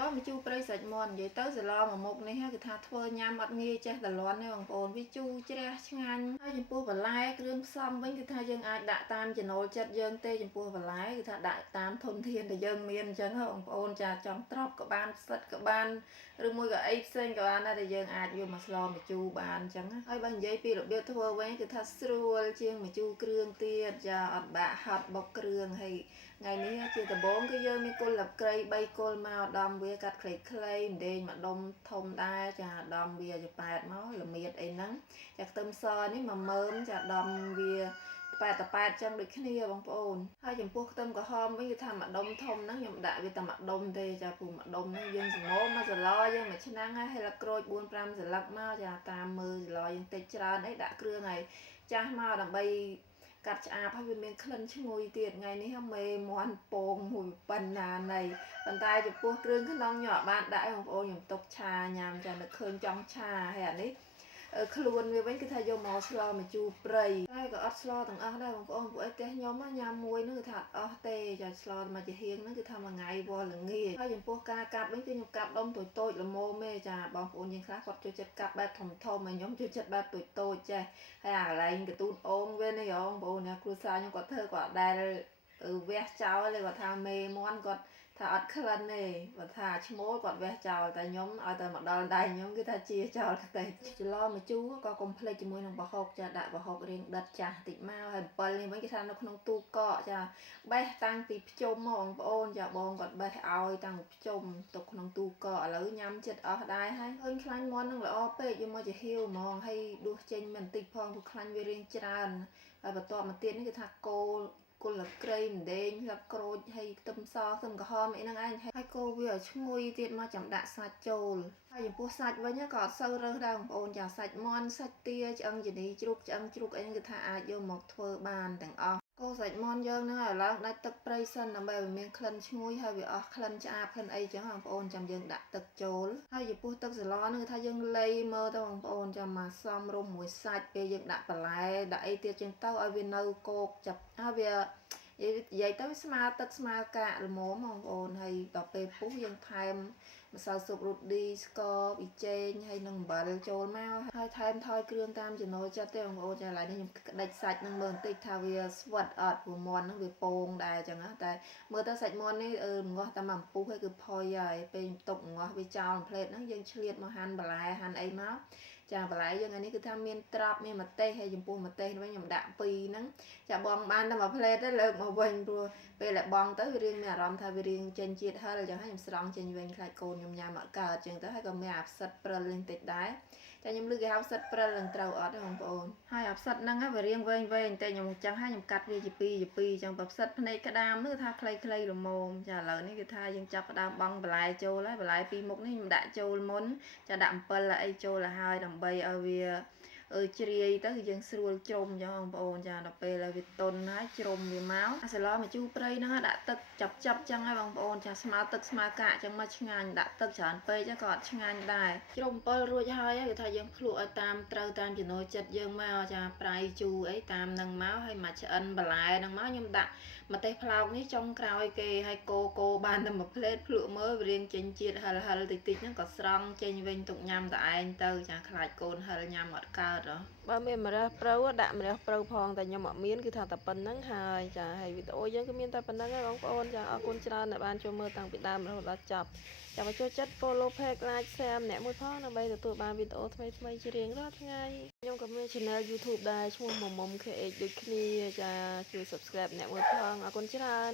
ឡោះមកជូរព្រៃសាច់មាន់និយាយទៅសាឡមួយមុខនេះគឺថាធ្វើញ៉ាំអត់ងាយចេះតែលាន់ទេបងប្អូនវាជូរជ្រះឆ្ងាញ់ហើយចំពោះបន្លែគ្រឿងផ្សំវិញគឺថាយើងអាចដាក់តាមចំណូលចិត្តយើងទេចំពោះបន្លែគឺថាដាក់តាមធនធានដែលយើងមានអញ្ចឹងបងប្អូនចាចង់ត្រប់ក៏បានផ្សិតក៏បានឬមួយក៏អីផ្សេងក៏បានដែរដែលយើងអាចយកមកស្លមកជូរបានអញ្ចឹងហើយបើនិយាយពីរបៀបធ្វើវិញគឺថាស្រួលជាងមកជូរគ្រឿងទៀតចាអត់បាក់ហត់បុកគ្រឿងហើយថ្ងៃនេះជាដំបូងគឺយើងមានគុលលាបក្រៃ3គល់មកដំវាកាត់ខ្លីៗម្ដេងមួយដុំធំដែរចាដំវាជាប៉ែតមកល្មៀតអីហ្នឹងចាខ្ទឹមសនេះ1មើមចាដំវាប៉ែតចឹងដូចគ្នាបងប្អូនហើយចំពោះខ្ទឹមក្រហមវិញគឺថាមួយដុំធំហ្នឹងខ្ញុំដាក់វាតែមួយដុំទេចាពូមួយដុំហ្នឹងយើងសម្លមកសឡយើងមួយឆ្នាំងហើយលក្រូច4-5សន្លឹកមកចាតាមមើលសឡយើងតិចច្រើនអីដាក់គ្រឿងហើយចាស់មកដើម្បីកាត់ឆ្អាបហើយវាមានក្លិនឈ្ងុយទៀតថ្ងៃនេះមេមាន់ពងមួយប៉ុណ្ណាណៃប៉ុន្តែចំពោះគ្រឿងក្នុងខ្ញុំអត់បានដាក់បងប្អូនខ្ញុំទុកឆាញ៉ាំចានឹកឃើញចង់ឆាហើយអានេះខ្លួនវាវិញគឺថាយកមកស្លមកជូរព្រៃហើយក៏អត់ស្លទាំងអស់ដែរបងប្អូនពួកអីផ្ទះខ្ញុំញ៉ាំមួយហ្នឹងគឺថាអត់អស់ទេចាស្លមកជាហៀងហ្នឹងគឺថាមួយថ្ងៃវល់ល្ងាចហើយចំពោះការកាប់វិញគឺខ្ញុំកាប់ដុំតូចៗល្មមទេចាបងប្អូនយើងខ្លះគាត់ចូលចិត្តកាប់បែបធំៗហើយខ្ញុំចូលចិត្តបែបតូចៗចេះហើយអាកន្លែងកទូនអូងវានេះបងប្អូនណាគ្រួសារខ្ញុំគាត់ធ្វើគាត់ដែលវះចោលទេគាត់ថាមេមាន់គាត់ថាអត់ក្លិនទេគាត់ថាឈ្មោលគាត់វះចោលតែខ្ញុំឲ្យតែមកដល់ដៃខ្ញុំគឺថាជាចោលខ្ទេចច្រឡំមកជូរក៏កុំភ្លេចជាមួយនឹងប្រហុកចាដាក់ប្រហុករៀងដិតចាស់តិចមកហើយអំពិលនេះវិញគេថានៅក្នុងទូកកចាបេះតាំងពីភ្ជុំមកបងប្អូនចាបងគាត់បេះឲ្យតាំងពីភ្ជុំទុកក្នុងទូកកឥឡូវញ៉ាំចិត្តអស់ដែរហើយឃើញខ្លាញ់មាន់នឹងល្អពេកយកមកជាហៀវហ្មងហើយដួសចេញមិនតិចផងព្រោះខ្លាញ់វារៀងច្រើនហើយបន្ទាប់មកទៀតនេះគឺថាគោគុលលាបក្រៃម្ដេងស្លាបក្រូចហើយខ្ទឹមសខ្ទឹមក្រហមអីហ្នឹងឯងហើយកូរវាឲ្យឈ្ងុយទៀតមកចាំដាក់សាច់ចូលហើយចំពោះសាច់វិញក៏អត់សូវរើសដែរបងប្អូនចាសាច់មាន់សាច់ទាឆ្អឹងជំនីជ្រូកឆ្អឹងជ្រូកអីហ្នឹងគឺថាអាចយកមកធ្វើបានទាំងអស់កូរសាច់មាន់យើងហ្នឹងឲ្យឡើងដាច់ទឹកព្រៃសិនដើម្បីឲ្យមានក្លិនឈ្ងុយហើយវាអស់ក្លិនឆ្អាបក្លិនអីចឹងបងប្អូនចាំយើងដាក់ទឹកចូលហើយចំពោះទឹកសឡហ្នឹងគឺថាយើងលៃមើលទៅបងប្អូនចាំមកសមរុំមួយសាច់ពេលយើងដាក់បន្លែដាក់អីទៀតចឹងទៅឲ្យវានៅគោកចាប់ហើយវានិយាយទៅស្មើទឹកស្មើកាកល្មមបងប្អូនហើយដល់ពេលពុះយើងថែមម្សៅស៊ុបរ៉ូឌីស្ករប៊ីចេងហើយនឹងអំបិលចូលមកហើយថែមថយគ្រឿងតាមចំណូលចិត្តទេបងប្អូនចាឥឡូវនេះខ្ញុំក្តិចសាច់នឹងមើលបន្តិចថាវាស្វិតអត់ព្រោះមាន់ហ្នឹងវាពងដែរចឹងណាតែមើលទៅសាច់មាន់នេះងាស់តែមកពុះហើយគឺផុយហើយពេលទុកងាស់វាចោលផ្លេតហ្នឹងយើងឆ្លៀតមកហាន់បន្លែហាន់អីមកចាបន្លែយើងនេះគឺថាមានត្រប់មានម្ទេសហើយចំពោះម្ទេសវិញខ្ញុំដាក់2ហ្នឹងចាបងបានតែមួយផ្លេតទៅលើកមកវិញព្រោះពេលដែលបងទៅវារៀងមានអារម្មណ៍ថាវារៀងចេញជាតិហឹរចឹងហើយខ្ញុំស្រង់ចេញវិញខ្លាចកូនខ្ញុំញ៉ាំអត់កើតចឹងទៅហើយក៏មានអាផ្សិតព្រិលលេងតិចដែរចាខ្ញុំលើកគេហៅផ្សិតព្រិលនឹងត្រូវអត់ទេបងប្អូនហើយអាផ្សិតហ្នឹងវារៀងវែងតែខ្ញុំចឹងហើយខ្ញុំកាត់វាជា2ចឹងបើផ្សិតភ្នែកក្តាមនោះថាខ្លីល្មមចាឥឡូវនេះគឺថាយើងចាប់ផ្ដើមបង់បន្លែចូលហើយបន្លែពីរមុខនេះខ្ញុំដាក់ចូលមុនចាដាក់អំពិលអីចូលទៅហើយដើម្បីឲ្យវាជ្រាយទៅគឺយើងស្រួលជ្រុំចឹងបងប្អូនចាដល់ពេលឲ្យវាទន់ហើយជ្រុំវាមកអាសាឡមកជូរព្រៃហ្នឹងដាក់ទឹកចាប់ចឹងហើយបងប្អូនចាស្មើទឹកស្មើកាកចឹងមកឆ្ងាញ់ដាក់ទឹកច្រើនពេកក៏អត់ឆ្ងាញ់ដែរជ្រុំអំពិលរួចហើយគឺថាយើងភ្លក់ឲ្យតាមត្រូវតាមចំណូលចិត្តយើងមកចាប្រៃជូរអីតាមនឹងមកហើយមកឆ្អិនបន្លែហ្នឹងមកខ្ញុំដាក់ម្ទេសផ្លោកនេះចុងក្រោយគេហើយកូបានតែមួយផ្លេតភ្លក់មើលវារៀងចេញជាតិហិលតិចហ្នឹងក៏ស្រង់ចេញវិញទុកញ៉ាំតែឯងទៅចាខ្លាចកូនហិលញ៉ាំអត់កើតបើមានម្រះព្រៅដាក់ម្រះព្រៅផងតែខ្ញុំអត់មានគឺថាតែប៉ុណ្្នឹងហើយចាហើយវីដេអូយើងក៏មានតែប៉ុណ្្នឹងហើយបងប្អូនចាអរគុណច្រើនដែលបានចូលមើលតាំងពីដើមរហូតដល់ចប់ចាំមកចូលចិត្ត follow page like share ម្នាក់មួយផងដើម្បីទទួលបានវីដេអូថ្មីជារៀងរាល់ថ្ងៃខ្ញុំក៏មាន channel YouTube ដែរឈ្មោះមុំ KH ដូចគ្នាចាជួយ subscribe ម្នាក់មួយផងអរគុណច្រើន